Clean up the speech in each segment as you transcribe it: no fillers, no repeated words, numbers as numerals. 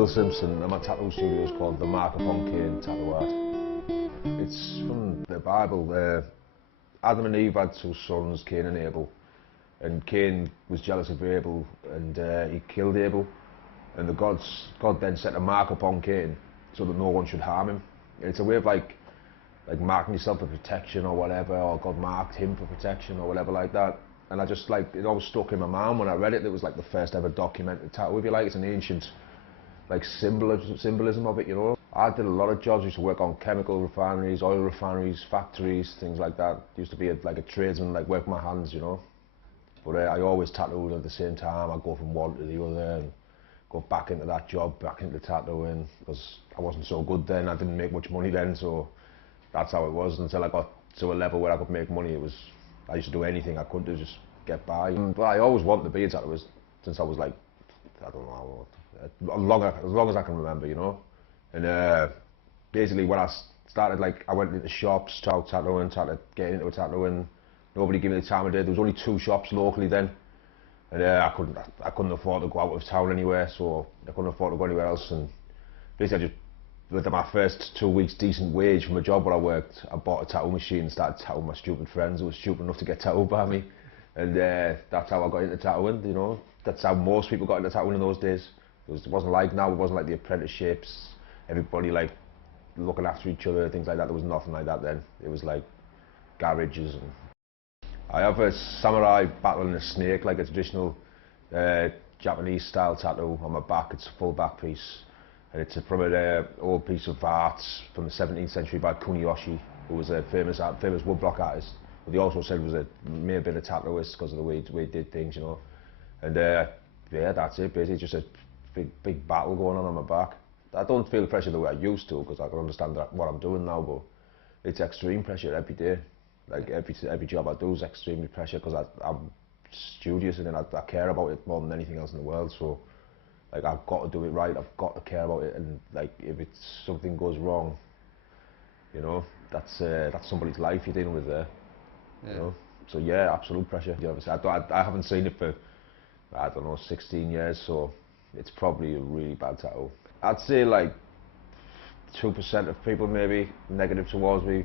Phil Simpson, and my tattoo studio is called the Mark Upon Cain Tattoo Art. It's from the Bible. Adam and Eve had two sons, Cain and Abel, and Cain was jealous of Abel, and he killed Abel, and God then set a mark upon Cain so that no one should harm him. It's a way of like marking yourself for protection or whatever, or God marked him for protection or whatever like that. And I just it always stuck in my mind when I read it. It was like the first ever documented tattoo, if you like. It's an ancient symbolism of it, you know. I did a lot of jobs. I used to work on chemical refineries, oil refineries, factories, things like that. Used to be like a tradesman, like work my hands, you know. But I always tattooed at the same time. I'd go from one to the other and go back into that job, back into tattooing, because I wasn't so good then. I didn't make much money then, so that's how it was until I got to a level where I could make money. I used to do anything I could to just get by. But I always wanted to be a tattooist since I was like, I don't know, as long as I can remember, you know. And basically when I started, I went into shops, started getting into tattooing. Nobody gave me the time of day. There was only 2 shops locally then, and I couldn't afford to go out of town anywhere, so I couldn't afford to go anywhere else. And basically, I just, with my first 2 weeks decent wage from a job where I worked, I bought a tattoo machine and started tattooing my stupid friends who were stupid enough to get tattooed by me, and that's how I got into tattooing. You know, that's how most people got into tattooing in those days. It wasn't like now. It wasn't like the apprenticeships. Everybody like looking after each other, things like that. There was nothing like that then. It was like garages. And I have a samurai battling a snake, like a traditional Japanese style tattoo on my back. It's a full back piece, and it's from an old piece of art from the 17th century by Kuniyoshi, who was a famous woodblock artist. But they also said may have been a tattooist because of the way he did things, you know. And yeah, that's it. Basically, just a big battle going on my back. I don't feel pressure the way I used to, because I can understand what I'm doing now, but it's extreme pressure every day. Like every job I do is extremely pressure, because I'm studious and I care about it more than anything else in the world. So like I've got to do it right. I've got to care about it, and like if something goes wrong, you know, that's somebody's life you're dealing with there. Yeah. You know? So yeah, absolute pressure. You know, I haven't seen it for, I don't know, 16 years, so it's probably a really bad tattoo. I'd say like 2% of people maybe negative towards me.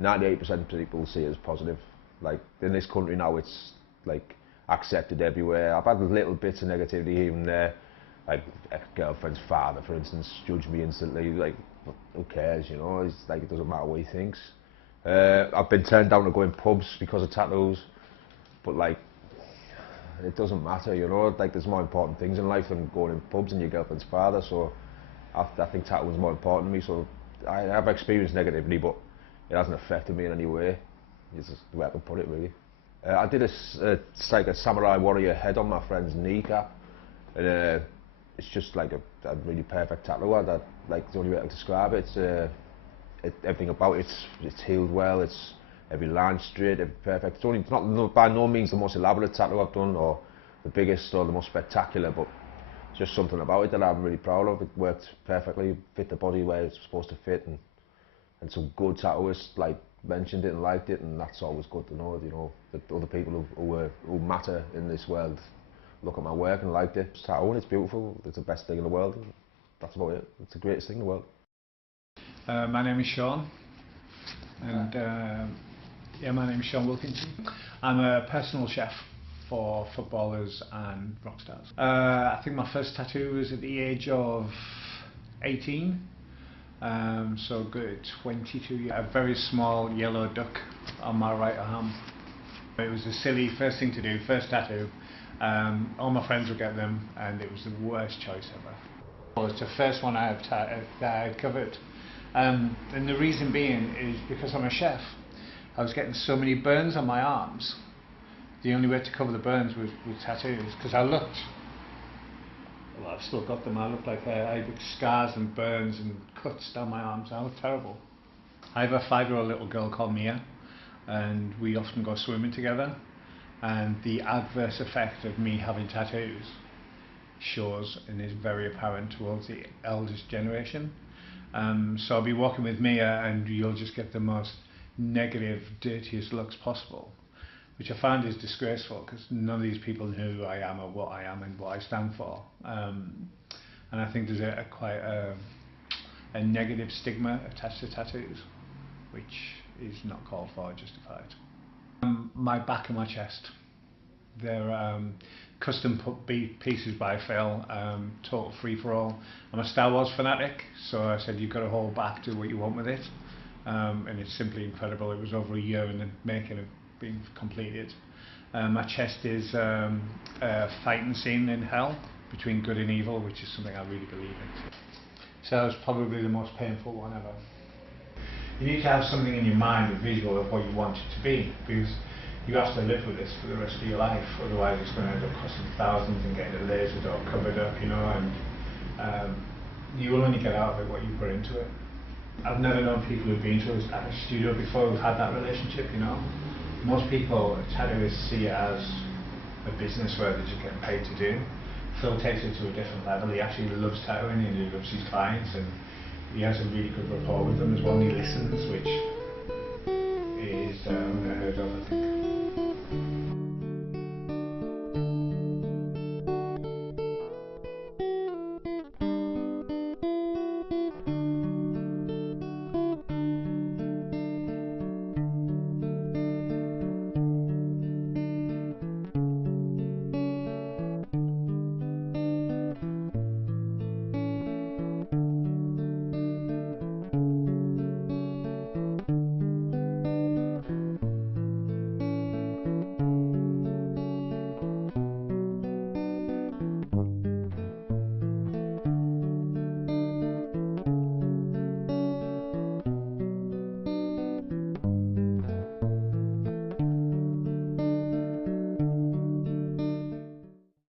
98% of people see it as positive. Like in this country now, it's like accepted everywhere. I've had little bits of negativity here and there. Like a girlfriend's father, for instance, judged me instantly. Like, who cares, you know? It's like, it doesn't matter what he thinks. I've been turned down to go in pubs because of tattoos, but like, it doesn't matter, you know. Like, there's more important things in life than going in pubs and your girlfriend's father. So I think tattooing is more important to me. So I have experienced negativity, but it hasn't affected me in any way. It's just the way I can put it, really. I did like a samurai warrior head on my friend's kneecap, and it's just like a really perfect tattoo. Like the only way I can describe it. Everything about it's healed well. It's every line straight, every perfect. It's not by no means the most elaborate tattoo I've done, or the biggest, or the most spectacular, but it's just something about it that I'm really proud of. It worked perfectly, fit the body where it's supposed to fit, and some good tattooists like mentioned it and liked it, and that's always good to know. You know, that other people who matter in this world look at my work and liked it. Tattooing, it's beautiful. It's the best thing in the world. That's about it. It's the greatest thing in the world. My name is Sean, and yeah, my name is Sean Wilkinson. I'm a personal chef for footballers and rock stars. I think my first tattoo was at the age of 18. So good 22 years. A very small yellow duck on my right arm. It was a silly first thing to do, first tattoo. All my friends would get them, and it was the worst choice ever. Well, it's the first one I had covered. And the reason being is because I'm a chef. I was getting so many burns on my arms. The only way to cover the burns was with tattoos, because I looked, well, I've still got them. I look like I have scars and burns and cuts down my arms. I look terrible. I have a 5-year-old little girl called Mia, and we often go swimming together. And the adverse effect of me having tattoos shows and is very apparent towards the eldest generation. So I'll be walking with Mia, and you'll just get the most negative, dirtiest looks possible, which I find is disgraceful, because none of these people know who I am or what I am and what I stand for. And and I think there's quite a negative stigma attached to tattoos, which is not called for or justified. My back and my chest, they're custom pieces by Phil, total free-for-all. I'm a Star Wars fanatic, so I said you've got to hold back, do what you want with it, and it's simply incredible. It was over a year in the making of being completed. My chest is a fighting scene in hell between good and evil, which is something I really believe in. So it's probably the most painful one ever. You need to have something in your mind, a visual of what you want it to be, because you have to live with this for the rest of your life, otherwise it's going to end up costing thousands and getting it lasered or covered up, you know, and you will only get out of it what you put into it. I've never known people who've been to a studio before who've had that relationship, you know. Most people, tattooists, see it as a business where they're just getting paid to do. Phil takes it to a different level. He actually loves tattooing and he loves his clients, and he has a really good rapport with them as well, and he listens, which is unheard of, I think.